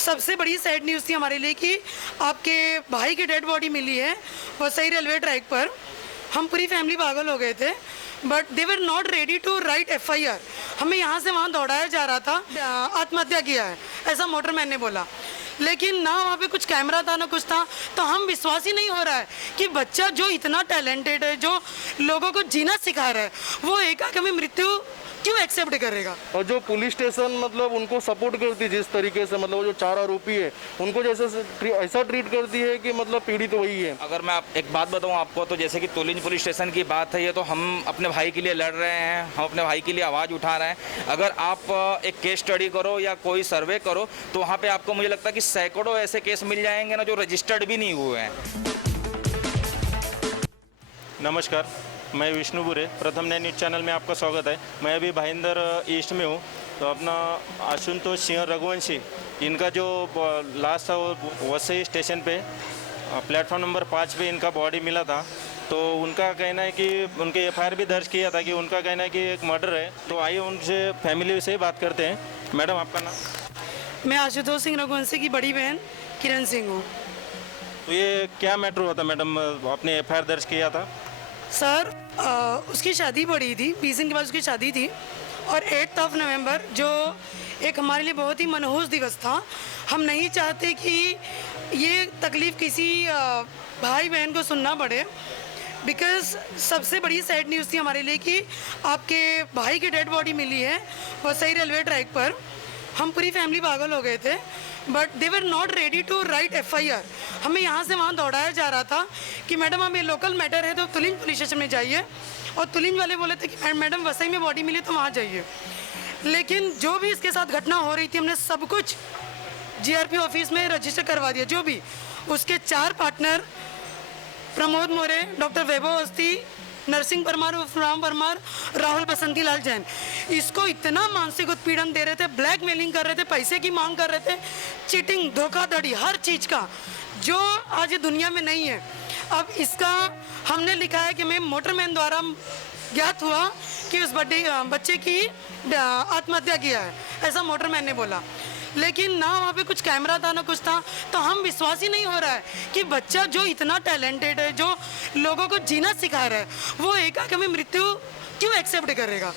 सबसे बड़ी sad news थी हमारे लिए कि आपके भाई की डेड बॉडी मिली है वसई रेलवे ट्रैक पर। हम पूरी फैमिली पागल हो गए थे, but they were not ready to write FIR। हमें यहाँ से वहाँ दौड़ाया जा रहा था, आत्महत्या किया है ऐसा मोटरमैन ने बोला, लेकिन ना वहाँ पे कुछ कैमरा था ना कुछ था। तो हम विश्वास ही नहीं हो रहा है कि बच्चा जो इतना टैलेंटेड है, जो लोगों को जीना सिखा रहा है, वो एकाएक हमें मृत्यु क्यों एक्सेप्ट करेगा। और जो पुलिस स्टेशन मतलब उनको सपोर्ट करती है जिस तरीके से, मतलब वो जो 4 आरोपी है उनको जैसे ऐसा ट्रीट करती है कि मतलब पीड़ित वही है। अगर मैं एक बात बताऊं आपको, तो जैसे कि तुलिंज पुलिस स्टेशन की बात है, ये तो हम अपने भाई के लिए लड़ रहे हैं, हम अपने भाई के लिए आवाज़ उठा रहे हैं। अगर आप एक केस स्टडी करो या कोई सर्वे करो तो वहाँ पे आपको मुझे लगता है कि सैकड़ों ऐसे केस मिल जाएंगे ना जो रजिस्टर्ड भी नहीं हुए हैं। नमस्कार, मैं विष्णु बुरे, प्रथम न्याय न्यूज़ चैनल में आपका स्वागत है। मैं अभी भाईंदर ईस्ट में हूँ। तो अपना आशुतोष सिंह रघुवंशी, इनका जो लास्ट था वो वसई स्टेशन पे प्लेटफॉर्म नंबर 5 पे इनका बॉडी मिला था। तो उनका कहना है कि उनके FIR भी दर्ज किया था कि उनका कहना है कि एक मर्डर है। तो आइए उनसे फैमिली से बात करते हैं। मैडम, आपका नाम? मैं आशुतोष सिंह रघुवंशी की बड़ी बहन किरण सिंह हूँ। तो ये क्या मैटर हुआ था मैडम, आपने FIR दर्ज किया था? सर, उसकी शादी पड़ी थी, 20 दिन के बाद उसकी शादी थी, और 8 नवंबर जो एक हमारे लिए बहुत ही मनहूस दिवस था। हम नहीं चाहते कि ये तकलीफ़ किसी भाई बहन को सुनना पड़े, बिकॉज़ सबसे बड़ी सैड न्यूज़ थी हमारे लिए कि आपके भाई की डेड बॉडी मिली है वसई रेलवे ट्रैक पर। हम पूरी फैमिली पागल हो गए थे, but they were not ready to write FIR। हमें यहाँ से वहाँ दौड़ाया जा रहा था कि मैडम हमें लोकल मैटर है तो तुलिंज पुलिस स्टेशन में जाइए, और तुलिंज वाले बोले थे कि मैडम वसई में बॉडी मिली तो वहाँ जाइए। लेकिन जो भी इसके साथ घटना हो रही थी, हमने सब कुछ GRP ऑफिस में रजिस्टर करवा दिया। जो भी उसके 4 पार्टनर, प्रमोद मोरे, डॉक्टर वैभव अवस्थी, नरसिंह परमार, राम परमार, राहुल बसंती लाल जैन, इसको इतना मानसिक उत्पीड़न दे रहे थे, ब्लैकमेलिंग कर रहे थे, पैसे की मांग कर रहे थे, चीटिंग, धोखाधड़ी, हर चीज़ का, जो आज दुनिया में नहीं है। अब इसका हमने लिखा है कि मैं मोटरमैन द्वारा ज्ञात हुआ कि उस बच्चे की आत्महत्या किया है ऐसा मोटरमैन ने बोला, लेकिन ना वहाँ पे कुछ कैमरा था ना कुछ था। तो हम विश्वास ही नहीं हो रहा है कि बच्चा जो इतना टैलेंटेड है, जो लोगों को जीना सिखा रहा है, वो एकाएक हमें मृत्यु क्यों एक्सेप्ट करेगा।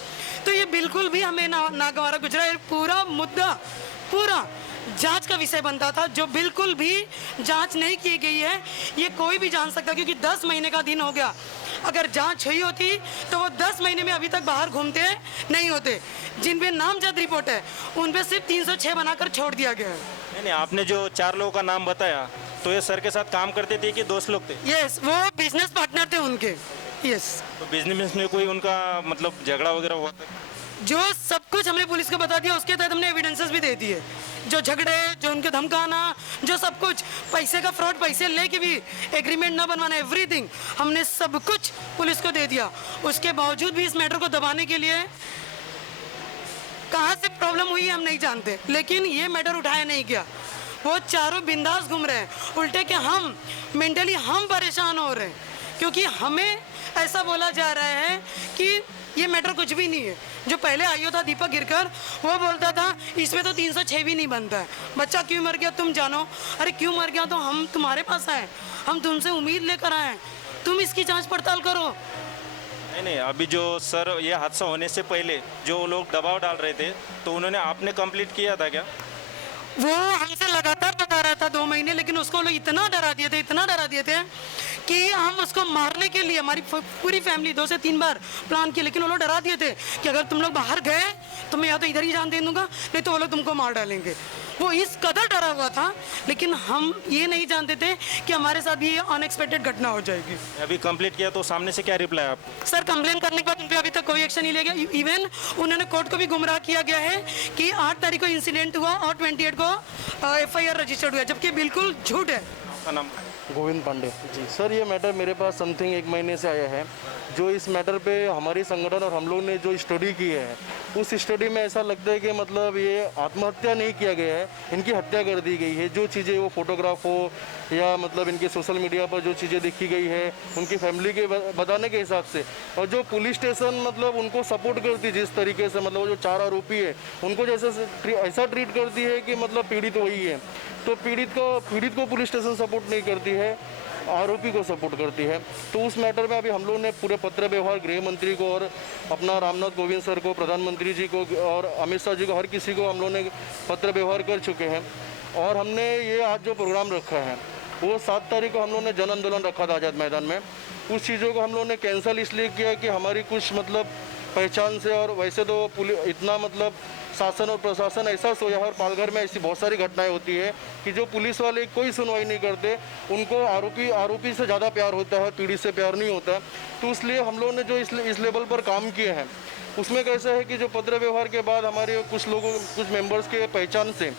तो ये बिल्कुल भी हमें नागवारा गुजरा। ये पूरा मुद्दा पूरा जांच का विषय बनता था, जो बिल्कुल भी जांच नहीं की गई है। ये कोई भी जान सकता, क्योंकि 10 महीने का दिन हो गया। अगर जांच हुई होती तो वो 10 महीने में अभी तक बाहर घूमते नहीं होते। जिन पे नामजद रिपोर्ट है उन पे सिर्फ 306 बनाकर छोड़ दिया गया है। नहीं, आपने जो 4 लोगों का नाम बताया, तो ये सर के साथ काम करते थे कि दोस्त लोग थे? यस, वो बिजनेस पार्टनर थे उनके। यस। तो बिजनेस में कोई उनका मतलब झगड़ा वगैरह हुआ था? जो सब कुछ हमने पुलिस को बता दिया, उसके तहत हमने एविडेंसेस भी दे दिए। जो झगड़े, जो उनके धमकाना, जो सब कुछ, पैसे का फ्रॉड, पैसे लेके भी एग्रीमेंट ना बनवाना, एवरीथिंग हमने सब कुछ पुलिस को दे दिया। उसके बावजूद भी इस मैटर को दबाने के लिए कहाँ से प्रॉब्लम हुई हम नहीं जानते, लेकिन ये मैटर उठाया नहीं गया। वो चारों बिंदास घूम रहे हैं, उल्टे के हम मेंटली हम परेशान हो रहे हैं, क्योंकि हमें ऐसा बोला जा रहा है कि ये मैटर कुछ भी नहीं है। जो पहले आयो था दीपक गिरकर, वो बोलता था इसमें तो 306 भी नहीं बनता है, बच्चा क्यों मर गया तुम जानो। अरे क्यों मर गया तो हम तुम्हारे पास आए, हम तुमसे उम्मीद लेकर आए, तुम इसकी जांच पड़ताल करो। नहीं, अभी जो सर ये हादसा होने से पहले जो लोग दबाव डाल रहे थे, तो उन्होंने आपने कंप्लीट किया था क्या? वो हमसे लगातार बता रहा था 2 महीने, लेकिन उसको लोग इतना डरा दिए थे कि हम उसको मारने के लिए हमारी पूरी फैमिली 2 से 3 बार प्लान किया, लेकिन वो लोग डरा दिए थे कि अगर तुम लोग बाहर गए तो मैं या तो इधर ही जान दे दूंगा, नहीं तो वो लोग तुमको मार डालेंगे। वो इस कदर डरा हुआ था, लेकिन हम ये नहीं जानते थे कि हमारे साथ भी ये अनएक्सपेक्टेड घटना हो जाएगी। अभी कंप्लीट किया तो सामने से क्या रिप्लाई आपको? सर, कंप्लेन करने के बाद उन पर अभी तक कोई एक्शन नहीं लिया गया। इवन उन्होंने कोर्ट को भी गुमराह किया गया है कि 8 तारीख को इंसिडेंट हुआ और 28 को FIR रजिस्टर्ड हुआ, जबकि बिल्कुल झूठ है। आपका नाम? गोविंद पांडे जी सर, ये मैटर मेरे पास समथिंग 1 महीने से आया है। जो इस मैटर पे हमारी संगठन और हम लोग ने जो स्टडी की है, उस स्टडी में ऐसा लगता है कि मतलब ये आत्महत्या नहीं किया गया है, इनकी हत्या कर दी गई है। जो चीज़ें वो फोटोग्राफ हो या मतलब इनके सोशल मीडिया पर जो चीज़ें देखी गई है उनकी फैमिली के बताने के हिसाब से, और जो पुलिस स्टेशन मतलब उनको सपोर्ट करती जिस तरीके से, मतलब वो जो 4 आरोपी है उनको जैसे ऐसा ट्रीट करती है कि मतलब पीड़ित वही है। तो पीड़ित को पुलिस स्टेशन सपोर्ट नहीं करती है, आरोपी को सपोर्ट करती है। तो उस मैटर में अभी हम लोग ने पूरे पत्र व्यवहार गृह मंत्री को और अपना रामनाथ कोविंद सर को, प्रधानमंत्री जी को और अमित शाह जी को, हर किसी को हम लोग ने पत्र व्यवहार कर चुके हैं। और हमने ये आज जो प्रोग्राम रखा है वो 7 तारीख को हम लोग ने जन आंदोलन रखा था आज़ाद मैदान में। उस चीज़ों को हम लोग ने कैंसिल इसलिए किया कि हमारी कुछ मतलब पहचान से, और वैसे तो इतना मतलब शासन और प्रशासन ऐसा सोया है, और पालघर में ऐसी बहुत सारी घटनाएं होती है कि जो पुलिस वाले कोई सुनवाई नहीं करते, उनको आरोपी से ज़्यादा प्यार होता है, पीड़ित से प्यार नहीं होता। तो इसलिए हम लोगों ने जो इस लेवल पर काम किए हैं उसमें कैसा है कि जो पत्र व्यवहार के बाद हमारे कुछ मेंबर्स के पहचान से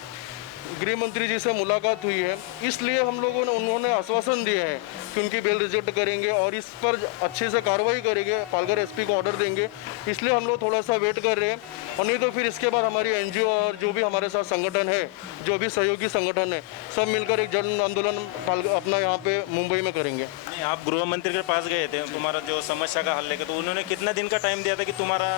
गृह मंत्री जी से मुलाकात हुई है, इसलिए हम लोगों ने उन्होंने आश्वासन दिया है कि उनकी बेल रिजेक्ट करेंगे और इस पर अच्छे से कार्रवाई करेंगे, पालघर एसपी को ऑर्डर देंगे। इसलिए हम लोग थोड़ा सा वेट कर रहे हैं, और नहीं तो फिर इसके बाद हमारी एनजीओ और जो भी हमारे साथ संगठन है, जो भी सहयोगी संगठन है, सब मिलकर एक जन आंदोलन अपना यहाँ पे मुंबई में करेंगे। नहीं, आप गृह मंत्री के पास गए थे तुम्हारा जो समस्या का हल लेके, तो उन्होंने कितना दिन का टाइम दिया था कि तुम्हारा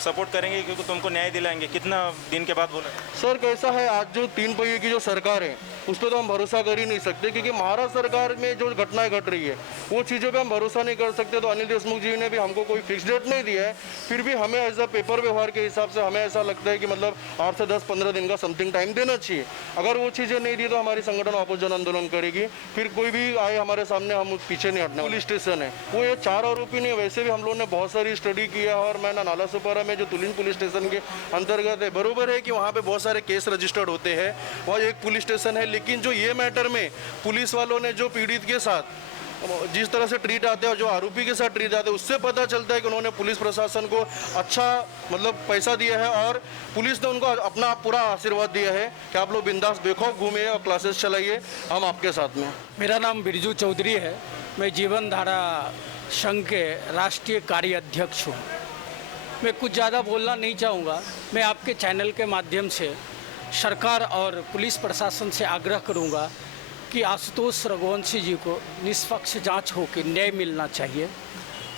सपोर्ट करेंगे, क्योंकि तुमको न्याय दिलाएंगे? कितना दिन के बाद बोला? सर कैसा है, आज जो 3 पहिए की जो सरकार है उस पर तो हम भरोसा कर ही नहीं सकते, क्योंकि महाराष्ट्र सरकार में जो घटनाएं घट रही है वो चीज़ों पे हम भरोसा नहीं कर सकते। तो अनिल देशमुख जी ने भी हमको कोई फिक्स डेट नहीं दिया है, फिर भी हमें एज अ पेपर व्यवहार के हिसाब से हमें ऐसा लगता है कि मतलब 8 से 10-15 दिन का समथिंग टाइम देना चाहिए। अगर वो चीज़ें नहीं दी तो हमारी संगठन वापस जन आंदोलन करेगी, फिर कोई भी आए हमारे सामने, हम पीछे नहीं हटने। पुलिस स्टेशन है वो ये 4 आरोपी नहीं, वैसे भी हम लोगों ने बहुत सारी स्टडी किया है, और मैंने नाला सुपारा में जो तुलिन पुलिस स्टेशन के अंतर्गत है, बरोबर है कि वहाँ पे बहुत सारे केस रजिस्टर्ड होते हैं, वह एक पुलिस स्टेशन है। लेकिन जो ये मैटर में पुलिस वालों ने जो पीड़ित के साथ जिस तरह से ट्रीट आते हैं और जो आरोपी के साथ ट्रीट आते हैं, उससे पता चलता है कि उन्होंने पुलिस प्रशासन को अच्छा मतलब पैसा दिया है, और पुलिस ने उनको अपना पूरा आशीर्वाद दिया है कि आप लोग बिंदास बेखौफ घूमिए और क्लासेस चलाइए, हम आपके साथ में। मेरा नाम बिरजू चौधरी है, मैं जीवन धारा संघ के राष्ट्रीय कार्य अध्यक्ष हूँ। मैं कुछ ज़्यादा बोलना नहीं चाहूँगा। मैं आपके चैनल के माध्यम से सरकार और पुलिस प्रशासन से आग्रह करूँगा कि आशुतोष रघुवंशी जी को निष्पक्ष जांच होकर न्याय मिलना चाहिए।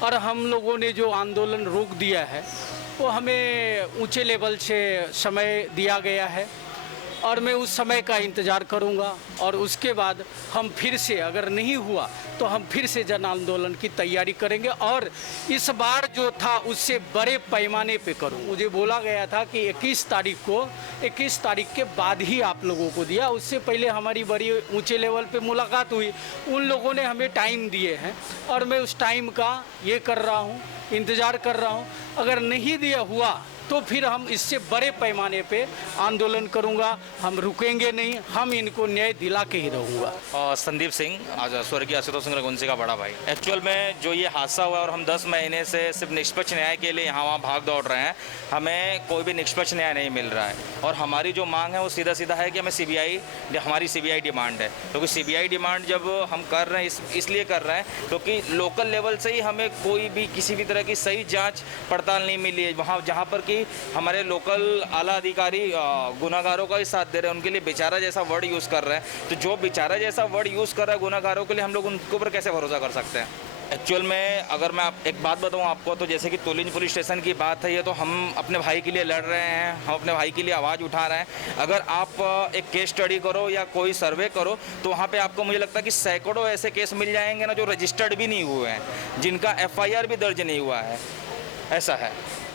और हम लोगों ने जो आंदोलन रोक दिया है वो हमें ऊंचे लेवल से समय दिया गया है, और मैं उस समय का इंतज़ार करूंगा, और उसके बाद हम फिर से, अगर नहीं हुआ तो हम फिर से जन आंदोलन की तैयारी करेंगे, और इस बार जो था उससे बड़े पैमाने पे करूँ। मुझे बोला गया था कि 21 तारीख के बाद ही आप लोगों को दिया, उससे पहले हमारी बड़ी ऊंचे लेवल पे मुलाकात हुई, उन लोगों ने हमें टाइम दिए हैं, और मैं उस टाइम का ये कर रहा हूँ, इंतज़ार कर रहा हूँ। अगर नहीं दिया हुआ तो फिर हम इससे बड़े पैमाने पे आंदोलन करूंगा, हम रुकेंगे नहीं, हम इनको न्याय दिला के ही रहूँगा। संदीप सिंह, आज स्वर्गीय आशुतोष सिंह रघुवंशी का बड़ा भाई। एक्चुअल में जो ये हादसा हुआ और हम 10 महीने से सिर्फ निष्पक्ष न्याय के लिए यहाँ वहाँ भाग दौड़ रहे हैं, हमें कोई भी निष्पक्ष न्याय नहीं मिल रहा है। और हमारी जो मांग है वो सीधा सीधा है कि हमें हमारी सीबीआई डिमांड है, क्योंकि सीबीआई डिमांड जब हम कर रहे हैं इसलिए कर रहे हैं क्योंकि लोकल लेवल से ही हमें कोई भी किसी भी तरह की सही जाँच पड़ताल नहीं मिली है। वहाँ जहाँ पर कि हमारे लोकल आला अधिकारी गुनाहगारों का ही साथ दे रहे हैं, उनके लिए बेचारा जैसा वर्ड यूज़ कर रहे हैं। तो जो बेचारा जैसा वर्ड यूज़ कर रहा है गुनाहगारों के लिए, हम लोग उनके ऊपर कैसे भरोसा कर सकते हैं? एक्चुअल में अगर मैं एक बात बताऊं आपको, तो जैसे कि तुलिन पुलिस स्टेशन की बात है, ये तो हम अपने भाई के लिए लड़ रहे हैं, हम अपने भाई के लिए आवाज़ उठा रहे हैं। अगर आप एक केस स्टडी करो या कोई सर्वे करो तो वहाँ पे आपको मुझे लगता है कि सैकड़ों ऐसे केस मिल जाएंगे ना जो रजिस्टर्ड भी नहीं हुए हैं, जिनका FIR भी दर्ज नहीं हुआ है, ऐसा है।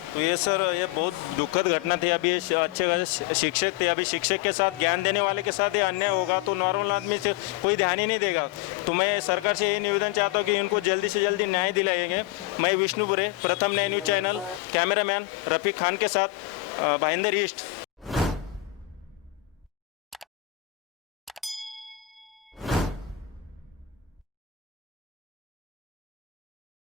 तो ये सर, ये बहुत दुखद घटना थी। अभी ये अच्छे खासे शिक्षक थे, अभी शिक्षक के साथ, ज्ञान देने वाले के साथ ये अन्याय होगा तो नॉर्मल आदमी से कोई ध्यान ही नहीं देगा। तो मैं सरकार से ये निवेदन चाहता हूँ कि इनको जल्दी से जल्दी न्याय दिलाएंगे। मैं विष्णुपुरे, प्रथम न्याय न्यूज़ चैनल, कैमरामैन रफ़ीक खान के साथ भाईंदर ईस्ट।